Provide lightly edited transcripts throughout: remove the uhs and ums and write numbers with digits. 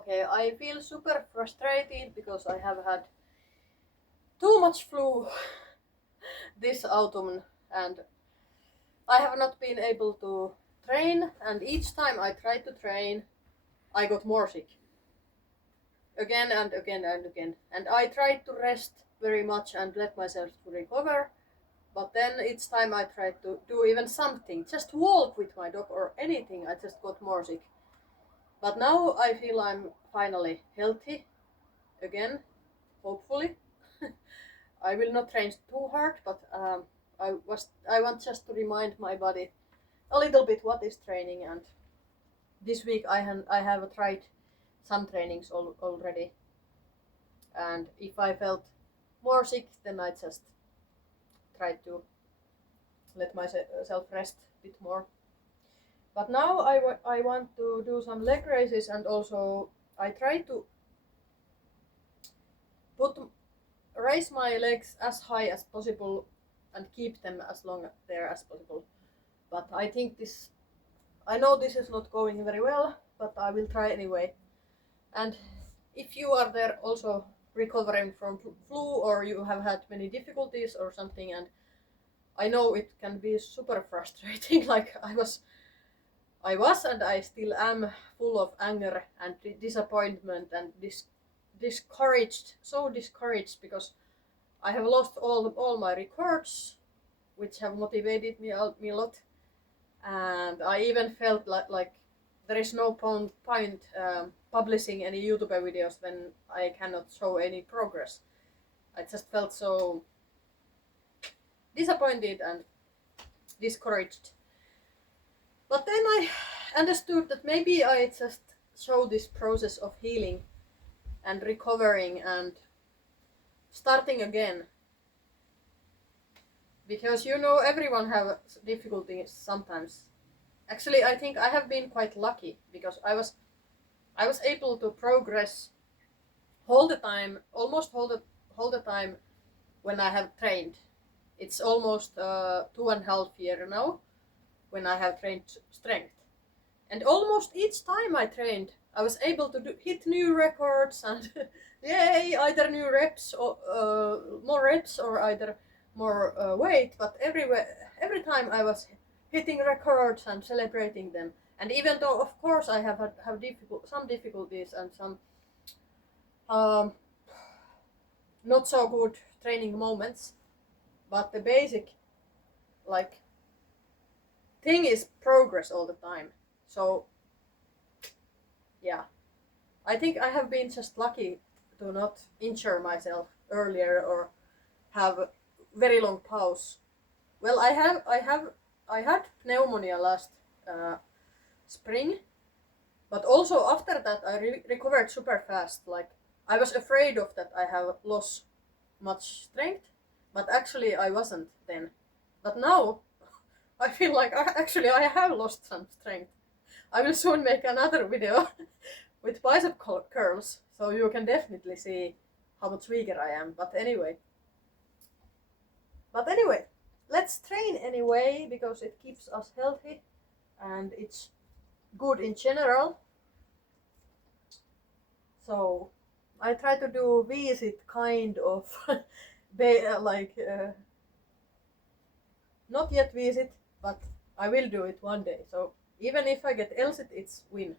Okay, I feel super frustrated because I have had too much flu this autumn and I have not been able to train, and each time I tried to train, I got more sick. Again and again and again. And I tried to rest very much and let myself to recover, but then each time I tried to do even something, just walk with my dog or anything, I just got more sick. But now I feel I'm finally healthy again, hopefully. I will not train too hard, but I want just to remind my body a little bit what is training, and this week I have tried some trainings already, and if I felt more sick, then I just tried to let myself rest a bit more. But now I want to do some leg raises, and also I try to raise my legs as high as possible and keep them as long there as possible. But I know this is not going very well, but I will try anyway. And if you are there also recovering from flu, or you have had many difficulties or something, and I know it can be super frustrating, like I was and I still am full of anger and disappointment and discouraged, so discouraged, because I have lost all my records, which have motivated me a lot, and I even felt like there is no point publishing any YouTube videos when I cannot show any progress. I just felt so disappointed and discouraged. But then I understood that maybe I just show this process of healing and recovering and starting again. Because everyone have difficulties sometimes. Actually, I think I have been quite lucky because I was able to progress all the time, almost all the time when I have trained. It's almost 2.5 years now when I have trained strength. And almost each time I trained, I was able to hit new records and yay, either new reps or more reps or either more weight, but every time I was hitting records and celebrating them. And even though, of course, I have some difficulties and some not so good training moments, but the basic thing is progress all the time. So yeah, I think I have been just lucky to not injure myself earlier or have very long pause. Well, I had pneumonia last spring, but also after that I recovered super fast. Like I was afraid of that I have lost much strength, but actually I wasn't then. But now I feel like I have lost some strength. I will soon make another video with bicep curls, so you can definitely see how much weaker I am. But anyway, let's train anyway, because it keeps us healthy and it's good in general. So I try to do visit kind of not yet visit, but I will do it one day. So even if I get else it's win.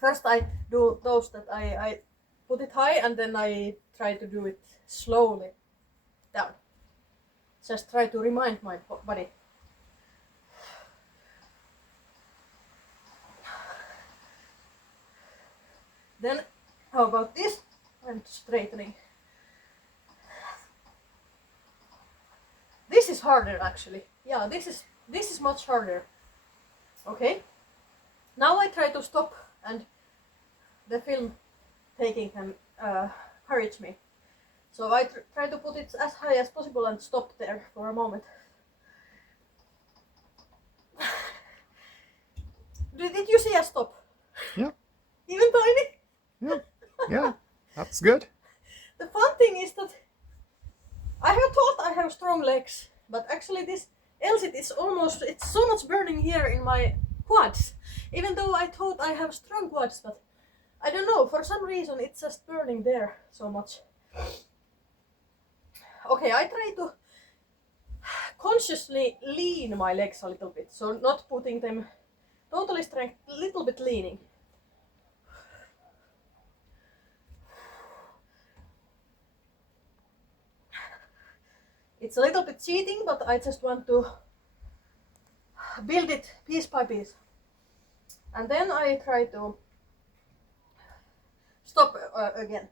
First I do those that I put it high, and then I try to do it slowly down. Just try to remind my body. Then how about this? I'm straightening. This is harder actually. Yeah, this is much harder. Okay. Now I try to stop, and the film taking can encourage me. So I try to put it as high as possible and stop there for a moment. Did you see a stop? Yeah. Even tiny? Yeah, that's good. The fun thing have strong legs, but actually it's so much burning here in my quads. Even though I thought I have strong quads, but I don't know, for some reason it's just burning there so much. Okay, I try to consciously lean my legs a little bit, so not putting them totally straight, little bit leaning. It's a little bit cheating, but I just want to build it piece by piece. And then I try to stop again.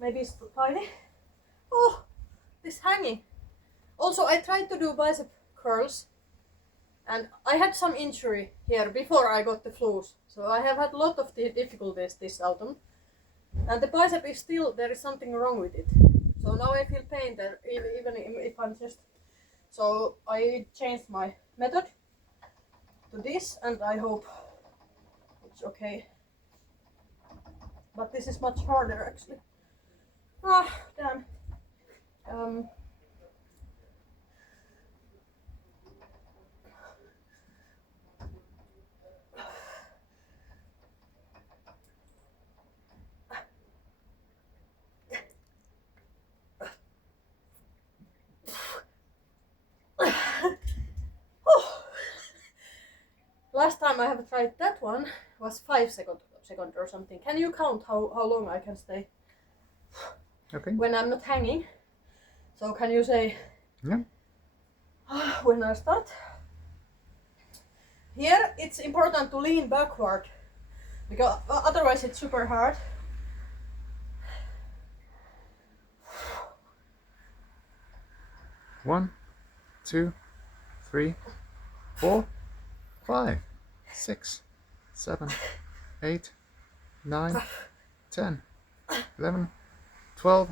Maybe it's too tiny. Oh, this hanging. Also, I tried to do bicep curls, and I had some injury here before I got the flus. So I have had a lot of difficulties this autumn. And the bicep is still, there is something wrong with it. So now I feel pain there, even if I'm just... So I changed my method to this, and I hope it's okay. But this is much harder actually. Ah, damn. Last time I have tried that one was 5 seconds or something. Can you count how long I can stay? Okay. When I'm not hanging. So can you say Yeah. when I start? Here it's important to lean backward because otherwise it's super hard. One, 2, 3, 4, 5, 6, 7, 8, 9, 10, 11, 12,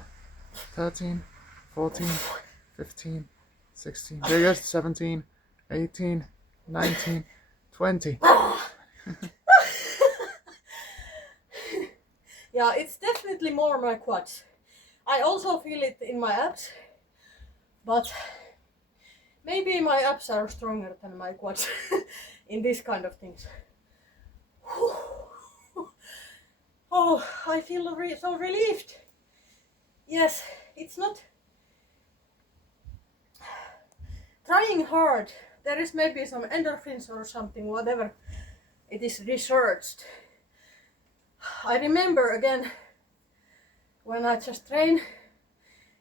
13, 14, 15, 16, there you go, 17, 18, 19, 20. Yeah, it's definitely more my quads. I also feel it in my abs, but maybe my abs are stronger than my quads in this kind of things. Oh, I feel so relieved. Yes, it's not trying hard. There is maybe some endorphins or something, whatever it is researched. I remember again when I just train,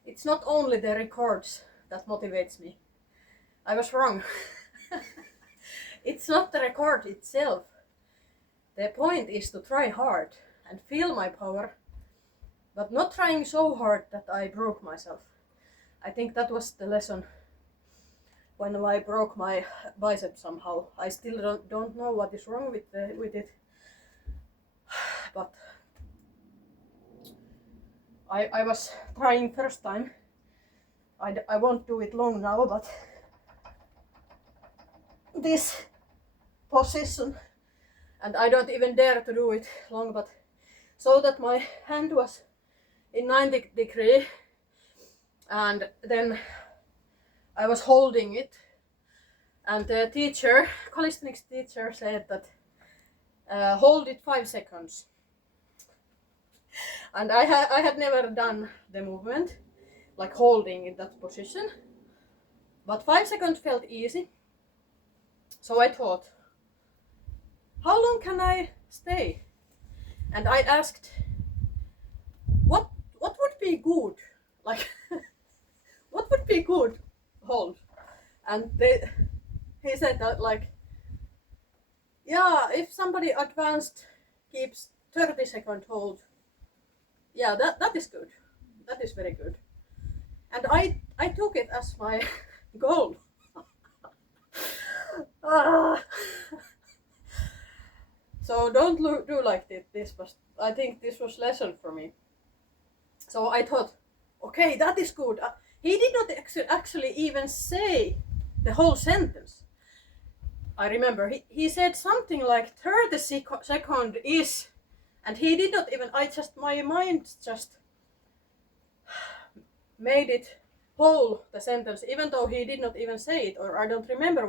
it's not only the records that motivates me. I was wrong. It's not the record itself. The point is to try hard and feel my power, but not trying so hard that I broke myself. I think that was the lesson when I broke my bicep somehow. I still don't know what is wrong with it, but I was trying first time. I won't do it long now, but this position, and I don't even dare to do it long, but so that my hand was in 90 degree, and then I was holding it, and the teacher, calisthenics teacher, said that hold it 5 seconds. And I had never done the movement, like holding in that position, but 5 seconds felt easy. So I thought, how long can I stay? And I asked, what would be good? Like, what would be good hold? And he said that, like, yeah, if somebody advanced keeps 30-second hold, yeah, that is good. That is very good. And I took it as my goal. So don't do like this, but I think this was lesson for me. So I thought, okay, that is good. He did not actually even say the whole sentence. I remember he said something like 30 second is, and he did not even, my mind just made it whole, the sentence, even though he did not even say it, or I don't remember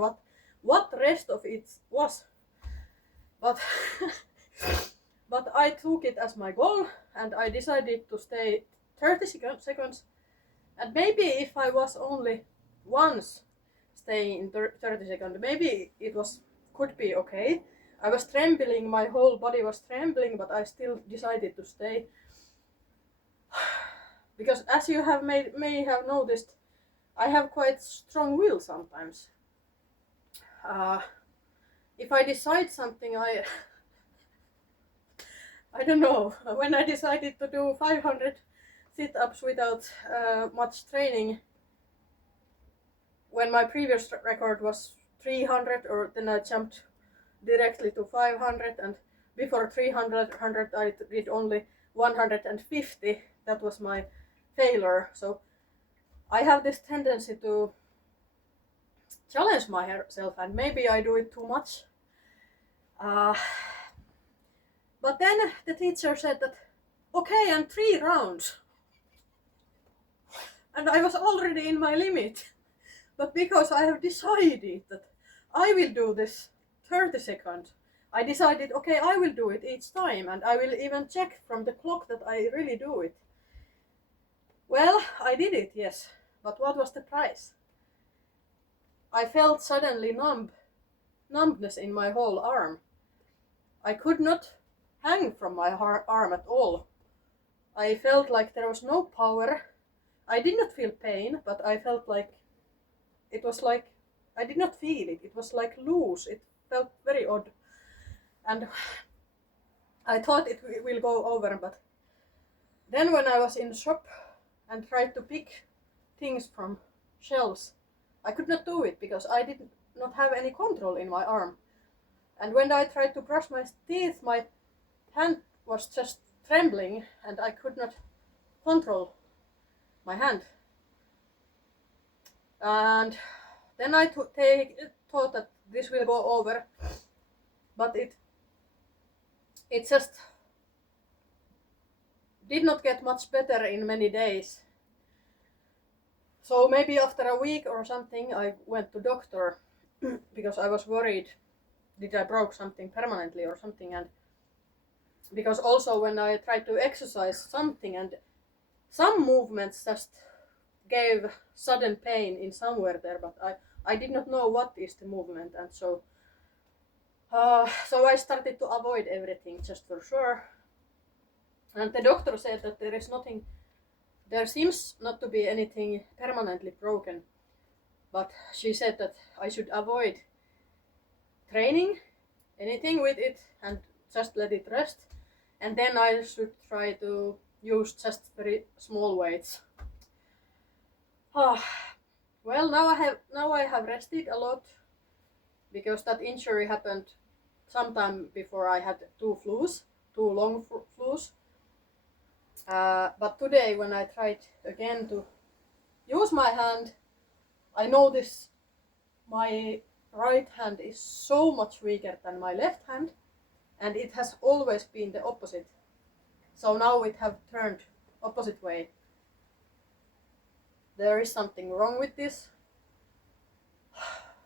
what the rest of it was. But but I took it as my goal, and I decided to stay 30 seconds. And maybe if I was only once staying in 30 seconds, maybe it could be okay. I was trembling, my whole body was trembling, but I still decided to stay. Because as you may have noticed, I have quite strong will sometimes. If I decide something, I don't know. When I decided to do 500 sit-ups without much training, when my previous record was 300, or then I jumped directly to 500, and before 300 I did only 150. That was my failure. So I have this tendency to challenge myself, and maybe I do it too much. But then the teacher said that, okay, and 3 rounds. And I was already in my limit. But because I have decided that I will do this 30 seconds, I decided, okay, I will do it each time, and I will even check from the clock that I really do it. Well, I did it, yes. But what was the price? I felt suddenly numbness in my whole arm. I could not hang from my arm at all. I felt like there was no power. I did not feel pain, but I felt like it was like I did not feel it. It was like loose. It felt very odd. And I thought it will go over, but then when I was in the shop and tried to pick things from shelves, I could not do it because I did not have any control in my arm. And when I tried to brush my teeth, my hand was just trembling and I could not control my hand. And then I thought that this will go over, but it just did not get much better in many days. So maybe after a week or something I went to doctor because I was worried, did I broke something permanently or something. And because also when I tried to exercise something, and some movements just gave sudden pain in somewhere there, but I did not know what is the movement, and so I started to avoid everything just for sure. And the doctor said that there seems not to be anything permanently broken, but she said that I should avoid training anything with it and just let it rest, and then I should try to use just very small weights. Well, now I have rested a lot because that injury happened sometime before I had two long flus. But today when I tried again to use my hand, I noticed my right hand is so much weaker than my left hand, and it has always been the opposite. So now it have turned opposite way. There is something wrong with this.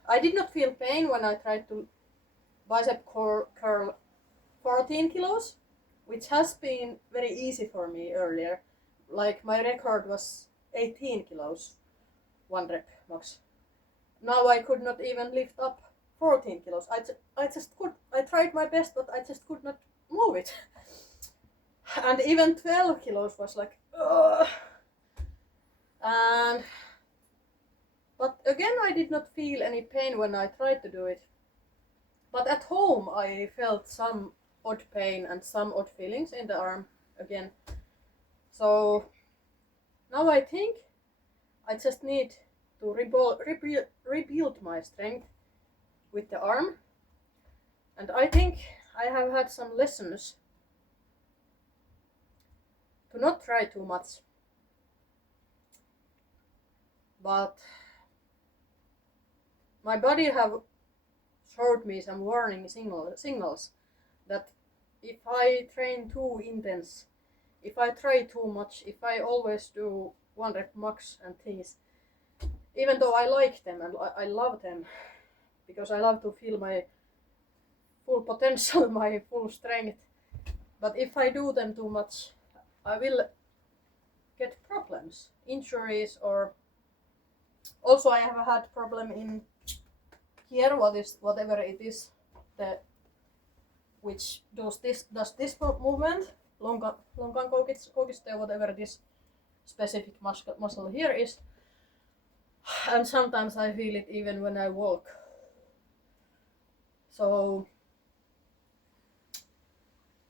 I did not feel pain when I tried to bicep curl 14 kilos, which has been very easy for me earlier. Like my record was 18 kilos, 1 rep max. Now I could not even lift up 14 kilos. I tried my best, but I just could not move it. And even 12 kilos was like, ugh. But again, I did not feel any pain when I tried to do it. But at home, I felt some odd pain and some odd feelings in the arm again. So now I think I just need to rebuild my strength with the arm. And I think I have had some lessons to not try too much. But my body have showed me some warning signals that if I train too intense, if I try too much, if I always do 1 rep max and things, even though I like them and I love them, because I love to feel my full potential, my full strength, but if I do them too much, I will get problems, injuries, or also I have had problem in here, whatever it is, the which does this movement, longan koukiste, or whatever this specific muscle here is, and sometimes I feel it even when I walk. So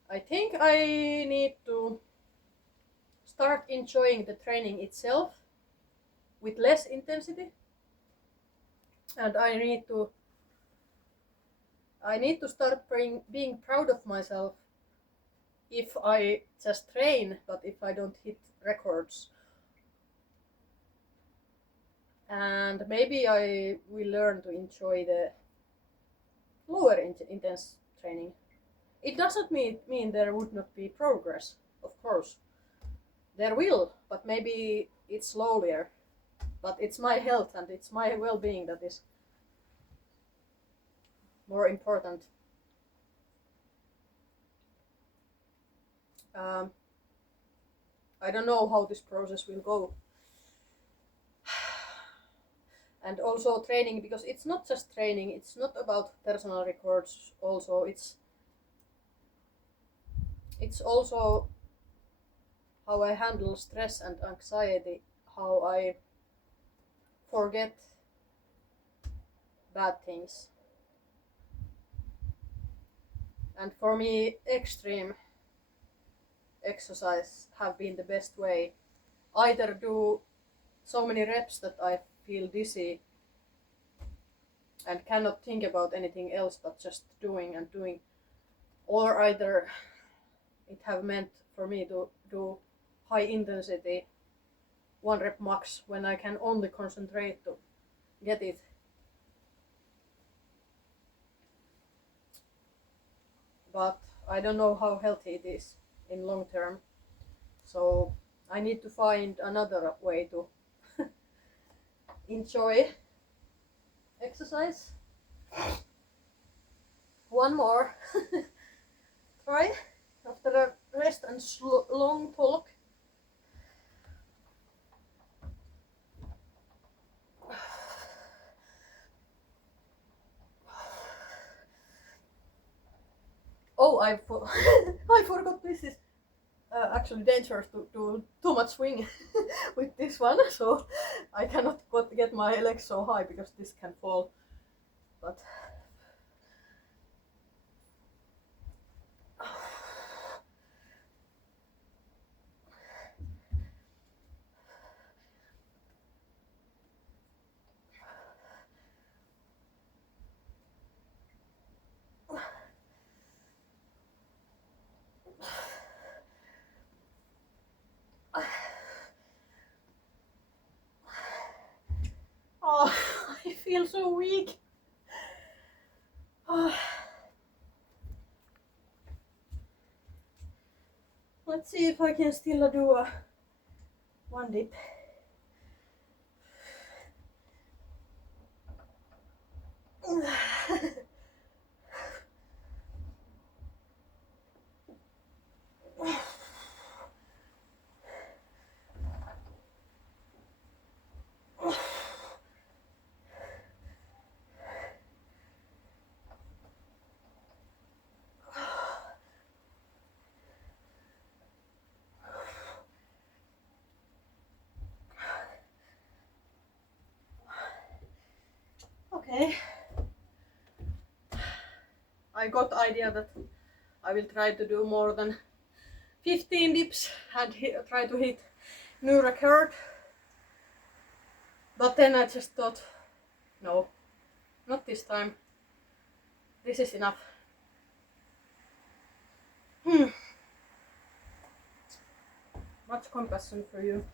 I think I need to start enjoying the training itself with less intensity, and I need to start being proud of myself if I just train, but if I don't hit records. And maybe I will learn to enjoy the lower intense training. It doesn't mean there would not be progress, of course. There will, but maybe it's slower. But it's my health and it's my well-being that is more important. I don't know how this process will go. And also training, because it's not just training, it's not about personal records also, it's also how I handle stress and anxiety, how I forget bad things. And for me, extreme exercise have been the best way. Either do so many reps that I feel dizzy and cannot think about anything else but just doing and doing, or either it have meant for me to do high intensity 1 rep max when I can only concentrate to get it. But I don't know how healthy it is in long term, so I need to find another way to enjoy exercise. One more try after a rest and long talk. Oh, I forgot this is actually dangerous to do too much swing with this one, so I cannot get my legs so high because this can fall. But oh, I feel so weak. Let's see if I can still do a 1 dip. Okay. I got the idea that I will try to do more than 15 dips and try to hit new record. But then I just thought, no, not this time. This is enough. Much compassion for you.